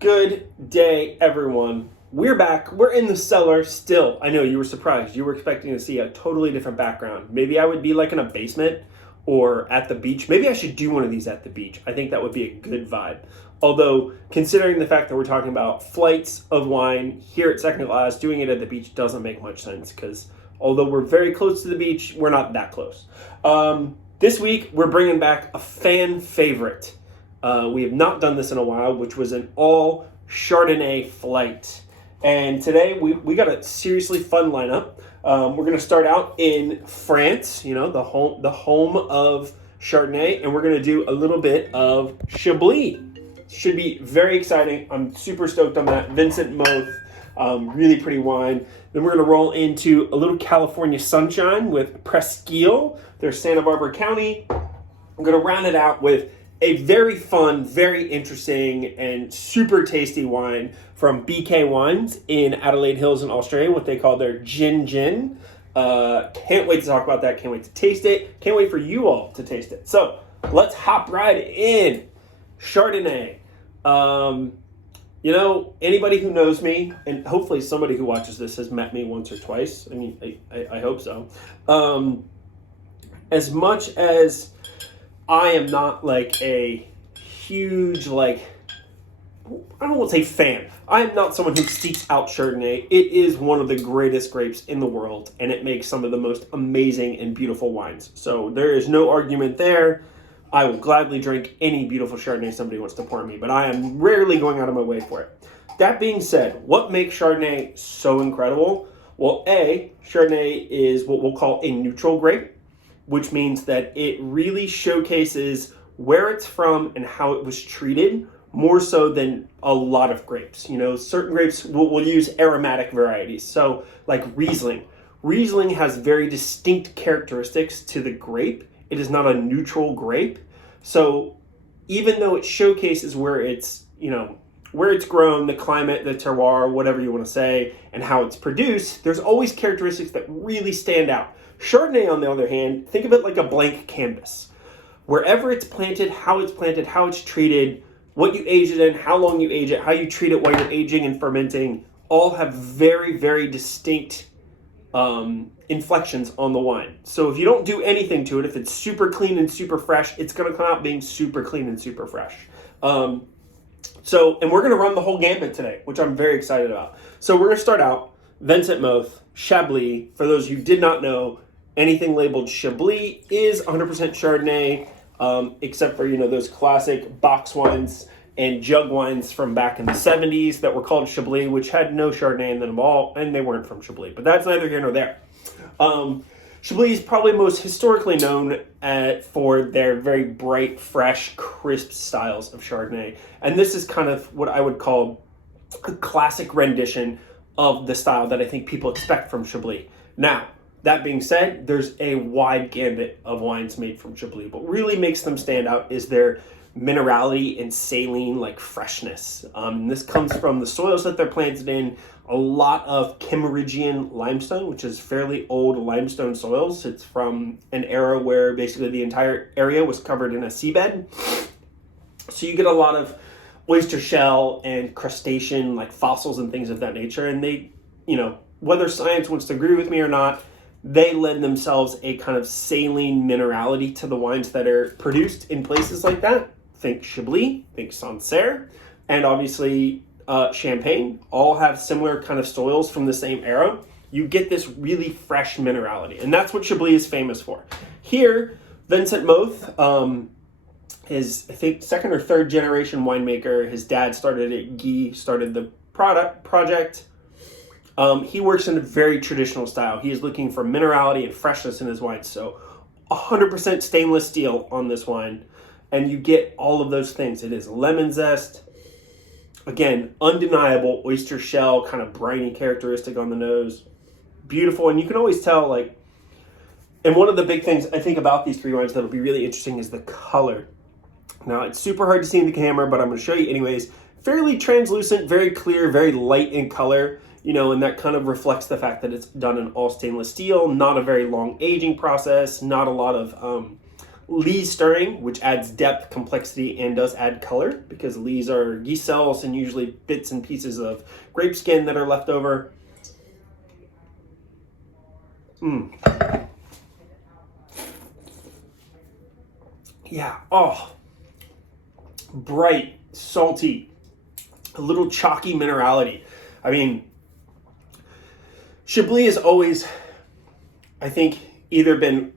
Good day, everyone. We're back. We're in the cellar still. I know you were surprised. You were expecting to see a totally different background. Maybe I would be like in a basement or at the beach. Maybe I should do one of these at the beach. I think that would be a good vibe. Although, considering the fact that we're talking about flights of wine here at Second Glass, doing it at the beach doesn't make much sense because although we're very close to the beach, we're not that close. This week, we're bringing back a fan favorite. We have not done this in a while, which was an all Chardonnay flight. And today we got a seriously fun lineup. We're going to start out in France, you know, the home of Chardonnay, and we're going to do a little bit of Chablis. Should be very exciting. I'm super stoked on that. Vincent Mothe, really pretty wine. Then we're going to roll into a little California sunshine with Presqu'ile. They're Santa Barbara County. I'm going to round it out with a very fun, very interesting, and super tasty wine from BK Wines in Adelaide Hills in Australia, what they call their Gin. Can't wait to talk about that. Can't wait to taste it. Can't wait for you all to taste it. So let's hop right in. Chardonnay. You know, anybody who knows me, and hopefully somebody who watches this has met me once or twice. I mean, I hope so. As much as I am not like a huge, like, I don't want to say fan. I am not someone who seeks out Chardonnay. It is one of the greatest grapes in the world, and it makes some of the most amazing and beautiful wines. So there is no argument there. I will gladly drink any beautiful Chardonnay somebody wants to pour me, but I am rarely going out of my way for it. That being said, what makes Chardonnay so incredible? Well, Chardonnay is what we'll call a neutral grape, which means that it really showcases where it's from and how it was treated more so than a lot of grapes. You know, certain grapes will use aromatic varieties. So like Riesling. Riesling has very distinct characteristics to the grape. It is not a neutral grape. So even though it showcases where it's, you know, where it's grown, the climate, the terroir, whatever you want to say, and how it's produced, there's always characteristics that really stand out. Chardonnay, on the other hand, think of it like a blank canvas. Wherever it's planted, how it's treated, what you age it in, how long you age it, how you treat it while you're aging and fermenting, all have very, very distinct inflections on the wine. So if you don't do anything to it, if it's super clean and super fresh, it's going to come out being super clean and super fresh. And we're going to run the whole gambit today, which I'm very excited about. So we're going to start out Vincent Mothe, Chablis. For those who did not know, anything labeled Chablis is 100% Chardonnay, except for, you know, those classic box wines and jug wines from back in the 70s that were called Chablis, which had no Chardonnay in them at all, and they weren't from Chablis. But that's neither here nor there. Chablis is probably most historically known for their very bright, fresh, crisp styles of Chardonnay. And this is kind of what I would call a classic rendition of the style that I think people expect from Chablis. Now, that being said, there's a wide gambit of wines made from Chablis. What really makes them stand out is their minerality and saline, like freshness. This comes from the soils that they're planted in. A lot of Kimmeridgian limestone, which is fairly old limestone soils. It's from an era where basically the entire area was covered in a seabed. So you get a lot of oyster shell and crustacean, like fossils and things of that nature. And they, you know, whether science wants to agree with me or not, they lend themselves a kind of saline minerality to the wines that are produced in places like that. Think Chablis, think Sancerre, and obviously Champagne, all have similar kind of soils from the same era. You get this really fresh minerality, and that's what Chablis is famous for. Here, Vincent Mothe is, I think, second or third generation winemaker. His dad started it. Guy started the project. He works in a very traditional style. He is looking for minerality and freshness in his wine. So 100% stainless steel on this wine. And you get all of those things. It is lemon zest. Again, undeniable oyster shell, kind of briny characteristic on the nose. Beautiful. And you can always tell, like, and one of the big things I think about these three wines that'll be really interesting is the color. Now, it's super hard to see in the camera, but I'm going to show you anyways. Fairly translucent, very clear, very light in color. You know, and that kind of reflects the fact that it's done in all stainless steel, not a very long aging process, not a lot of Lees stirring, which adds depth, complexity, and does add color, because lees are yeast cells and usually bits and pieces of grape skin that are left over. Yeah, oh, bright, salty, a little chalky minerality. I mean, Chablis has always, I think, either been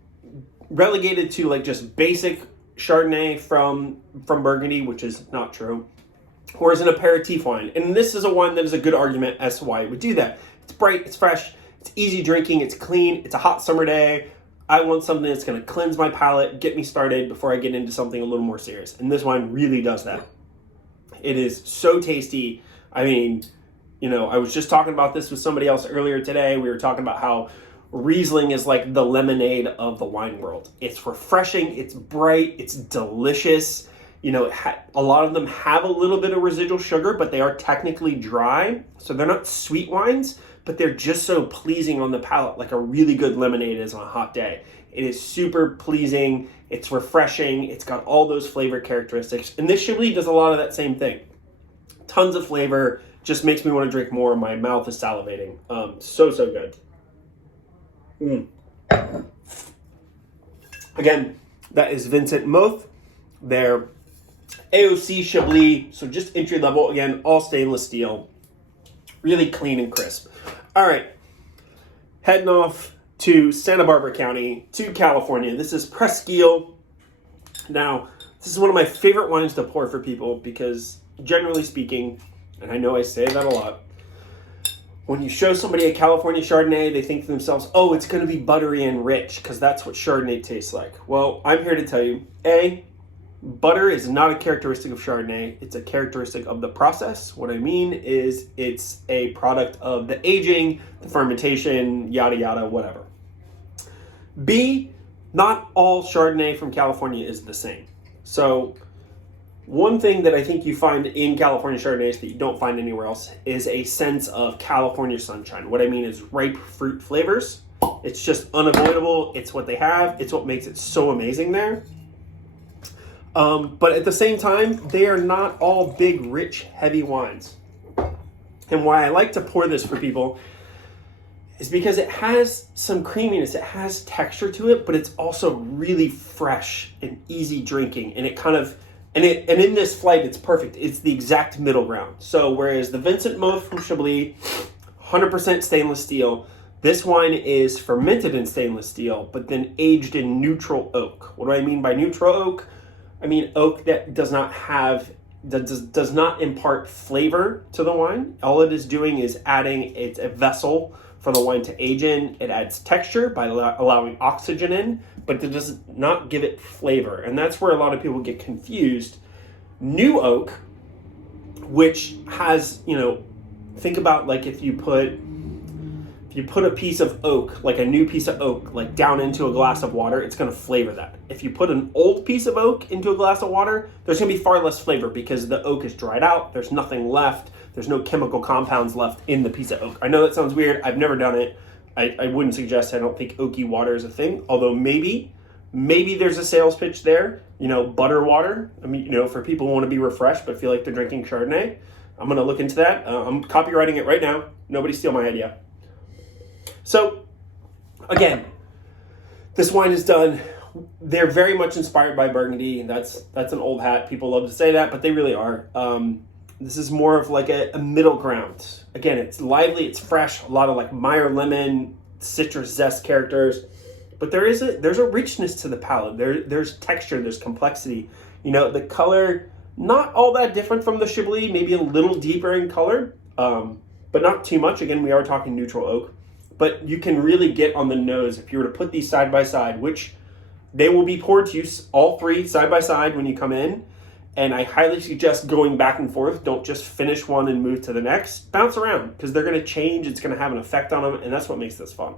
relegated to like just basic Chardonnay from Burgundy, which is not true, or as an aperitif wine. And this is a wine that is a good argument as to why it would do that. It's bright, it's fresh, it's easy drinking, it's clean, it's a hot summer day. I want something that's going to cleanse my palate, get me started before I get into something a little more serious. And this wine really does that. It is so tasty. I mean, you know, I was just talking about this with somebody else earlier today. We were talking about how Riesling is like the lemonade of the wine world. It's refreshing, it's bright, it's delicious. You know, a lot of them have a little bit of residual sugar, but they are technically dry. So they're not sweet wines, but they're just so pleasing on the palate, like a really good lemonade is on a hot day. It is super pleasing, it's refreshing, it's got all those flavor characteristics. And this Chablis does a lot of that same thing. Tons of flavor, just makes me want to drink more. My mouth is salivating. So good. Again, that is Vincent Mothe. Their AOC Chablis, so just entry level. Again, all stainless steel. Really clean and crisp. All right, heading off to Santa Barbara County, to California. This is Presqu'ile. Now, this is one of my favorite wines to pour for people because, generally speaking, and I know I say that a lot, when you show somebody a California Chardonnay, they think to themselves, oh, it's going to be buttery and rich because that's what Chardonnay tastes like. Well, I'm here to tell you, A, butter is not a characteristic of Chardonnay. It's a characteristic of the process. What I mean is it's a product of the aging, the fermentation, yada, yada, whatever. B, not all Chardonnay from California is the same. So one thing that I think you find in California Chardonnays that you don't find anywhere else is a sense of California sunshine. What I mean is ripe fruit flavors. It's just unavoidable. It's what they have. It's what makes it so amazing there. But at the same time, they are not all big, rich, heavy wines. And why I like to pour this for people is because it has some creaminess. It has texture to it, but it's also really fresh and easy drinking. And it kind of, and in this flight, it's perfect. It's the exact middle ground. So whereas the Vincent Mothe from Chablis, 100% stainless steel, this wine is fermented in stainless steel, but then aged in neutral oak. What do I mean by neutral oak? I mean oak that does not have, that does not impart flavor to the wine. All it is doing is adding, it's a vessel for the wine to age in. It adds texture by allowing oxygen in, but it does not give it flavor. And that's where a lot of people get confused. New oak, which has, you know, think about like if you put a piece of oak, like a new piece of oak, like down into a glass of water, it's going to flavor that. If you put an old piece of oak into a glass of water, there's going to be far less flavor because the oak is dried out. There's nothing left. There's no chemical compounds left in the piece of oak. I know that sounds weird. I've never done it. I wouldn't suggest. I don't think oaky water is a thing. Although maybe there's a sales pitch there. You know, butter water. I mean, you know, for people who want to be refreshed but feel like they're drinking Chardonnay. I'm going to look into that. I'm copywriting it right now. Nobody steal my idea. So, again, this wine is done. They're very much inspired by Burgundy. That's an old hat. People love to say that, but they really are. This is more of like a middle ground. Again, it's lively, it's fresh, a lot of like Meyer lemon, citrus zest characters. But there's a richness to the palate. There's texture, there's complexity. You know, the color, not all that different from the Chablis, maybe a little deeper in color, but not too much. Again, we are talking neutral oak. But you can really get on the nose if you were to put these side by side, which they will be poured to you all three side by side when you come in. And I highly suggest going back and forth. Don't just finish one and move to the next. Bounce around because they're going to change. It's going to have an effect on them. And that's what makes this fun.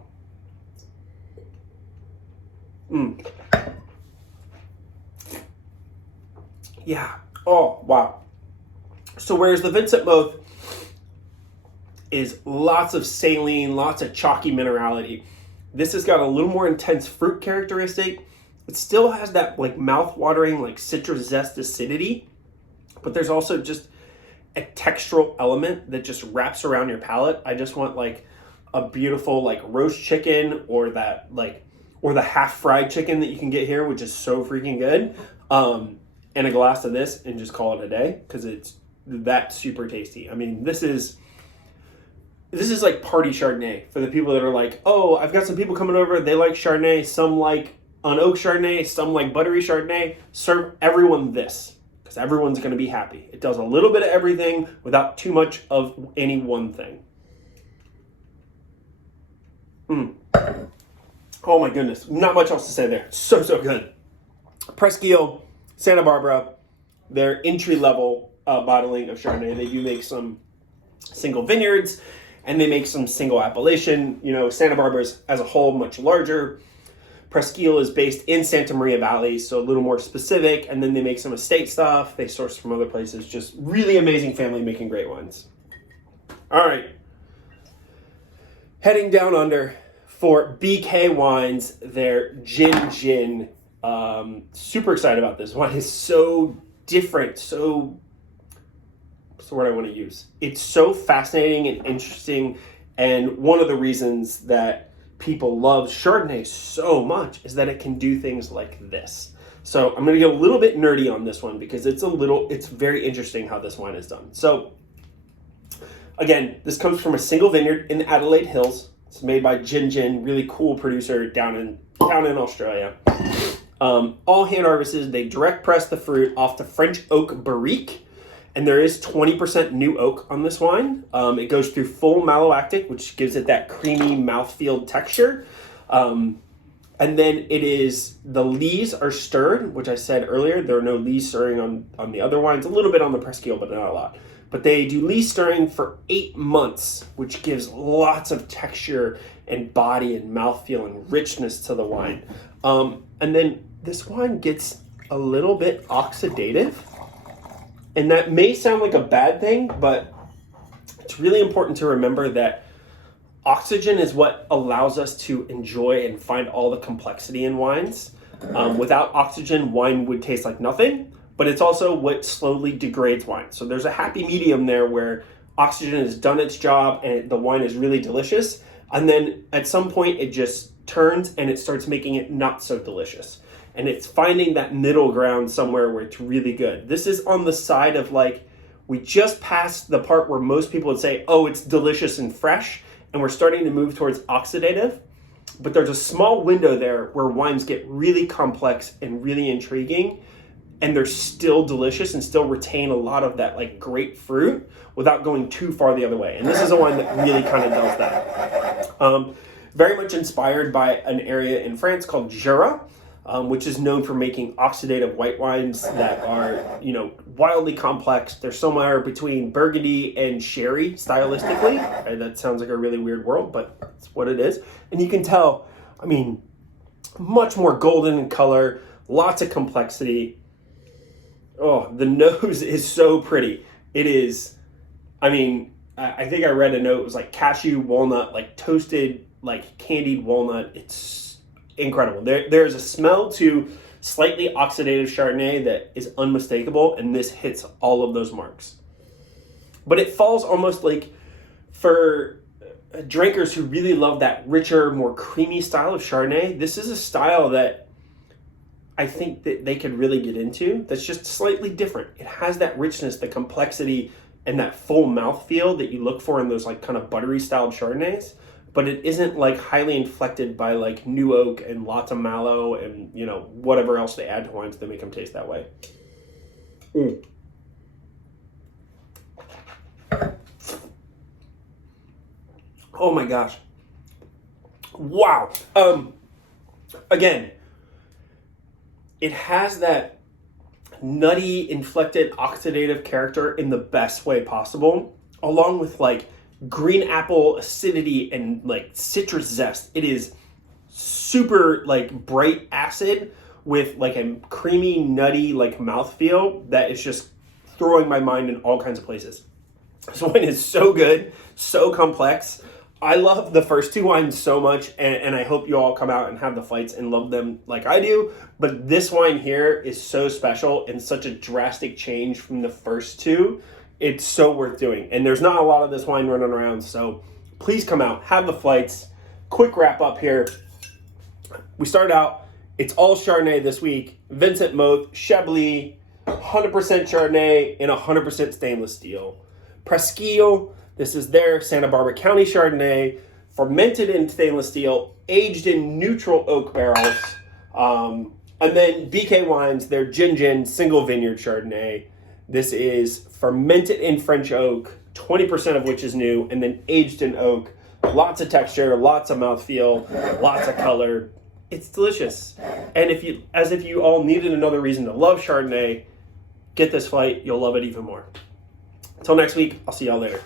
Yeah. Oh, wow. So whereas the Vincent Mothe is lots of saline, lots of chalky minerality, this has got a little more intense fruit characteristic. it still has that like mouth-watering, like citrus zest acidity, but there's also just a textural element that just wraps around your palate. I just want like a beautiful like roast chicken, or that like, or the half fried chicken that you can get here, which is so freaking good. And a glass of this and just call it a day, because it's that super tasty. I mean, this is like party Chardonnay for the people that are like, oh, I've got some people coming over, they like Chardonnay, some like unoaked Chardonnay, some like buttery Chardonnay. Serve everyone this, because everyone's going to be happy. It does a little bit of everything without too much of any one thing. Oh my goodness, not much else to say there. So good. Presqu'ile, Santa Barbara, their entry-level bottling of Chardonnay. They do make some single vineyards, and they make some single appellation. You know, Santa Barbara is, as a whole, much larger. Presqu'ile is based in Santa Maria Valley, so a little more specific, and then they make some estate stuff. They source from other places. Just really amazing family making great wines. All right. Heading down under for BK Wines, their gin. Super excited about this wine. It's so different, what's the word I want to use? It's so fascinating and interesting, and one of the reasons that people love Chardonnay so much is that it can do things like this. So I'm going to get a little bit nerdy on this one, because it's very interesting how this wine is done. So again, this comes from a single vineyard in the Adelaide Hills. It's made by Gin, really cool producer down in Australia. All hand harvested. They direct press the fruit off the French oak barrique, and there is 20% new oak on this wine. It goes through full malolactic, which gives it that creamy mouthfeel texture. And then the lees are stirred, which I said earlier. There are no lees stirring on the other wines, a little bit on the Presqu'ile, but not a lot. But they do lee stirring for 8 months, which gives lots of texture and body and mouthfeel and richness to the wine. And then this wine gets a little bit oxidative, and that may sound like a bad thing, but it's really important to remember that oxygen is what allows us to enjoy and find all the complexity in wines. Without oxygen, wine would taste like nothing, but it's also what slowly degrades wine. So there's a happy medium there where oxygen has done its job and the wine is really delicious, and then at some point it just turns and it starts making it not so delicious. And it's finding that middle ground somewhere where it's really good. This is on the side of like, we just passed the part where most people would say, oh, it's delicious and fresh, and we're starting to move towards oxidative. But there's a small window there where wines get really complex and really intriguing, and they're still delicious and still retain a lot of that like grapefruit without going too far the other way. And this is a wine that really kind of does that. Very much inspired by an area in France called Jura, which is known for making oxidative white wines that are, wildly complex. They're somewhere between Burgundy and sherry stylistically. That sounds like a really weird world, but it's what it is. And you can tell, much more golden in color, lots of complexity. Oh, the nose is so pretty. It is, I think I read a note, it was like cashew, walnut, like toasted, like candied walnut. It's incredible. There's a smell to slightly oxidative Chardonnay that is unmistakable, and this hits all of those marks. But it falls almost like for drinkers who really love that richer, more creamy style of Chardonnay. This is a style that I think that they could really get into. That's just slightly different. It has that richness, the complexity, and that full mouthfeel that you look for in those like kind of buttery styled Chardonnays. But it isn't like highly inflected by like new oak and lots of mallow and whatever else they add to wines that make them taste that way. Oh my gosh. Wow. Again, it has that nutty, inflected, oxidative character in the best way possible, along with like green apple acidity and like citrus zest. It is super like bright acid with like a creamy, nutty like mouthfeel that is just throwing my mind in all kinds of places. This wine is so good, so complex. I love the first two wines so much, and I hope you all come out and have the flights and love them like I do. But this wine here is so special and such a drastic change from the first two. It's so worth doing. And there's not a lot of this wine running around, so please come out, have the flights. Quick wrap up here. We started out, it's all Chardonnay this week. Vincent Mothe, Chablis, 100% Chardonnay in 100% stainless steel. Presqu'ile, this is their Santa Barbara County Chardonnay, fermented in stainless steel, aged in neutral oak barrels. And then BK Wines, their Gin single vineyard Chardonnay. This is fermented in French oak, 20% of which is new, and then aged in oak. Lots of texture, lots of mouthfeel, lots of color. It's delicious. And if you all needed another reason to love Chardonnay, get this flight. You'll love it even more. Until next week, I'll see y'all later.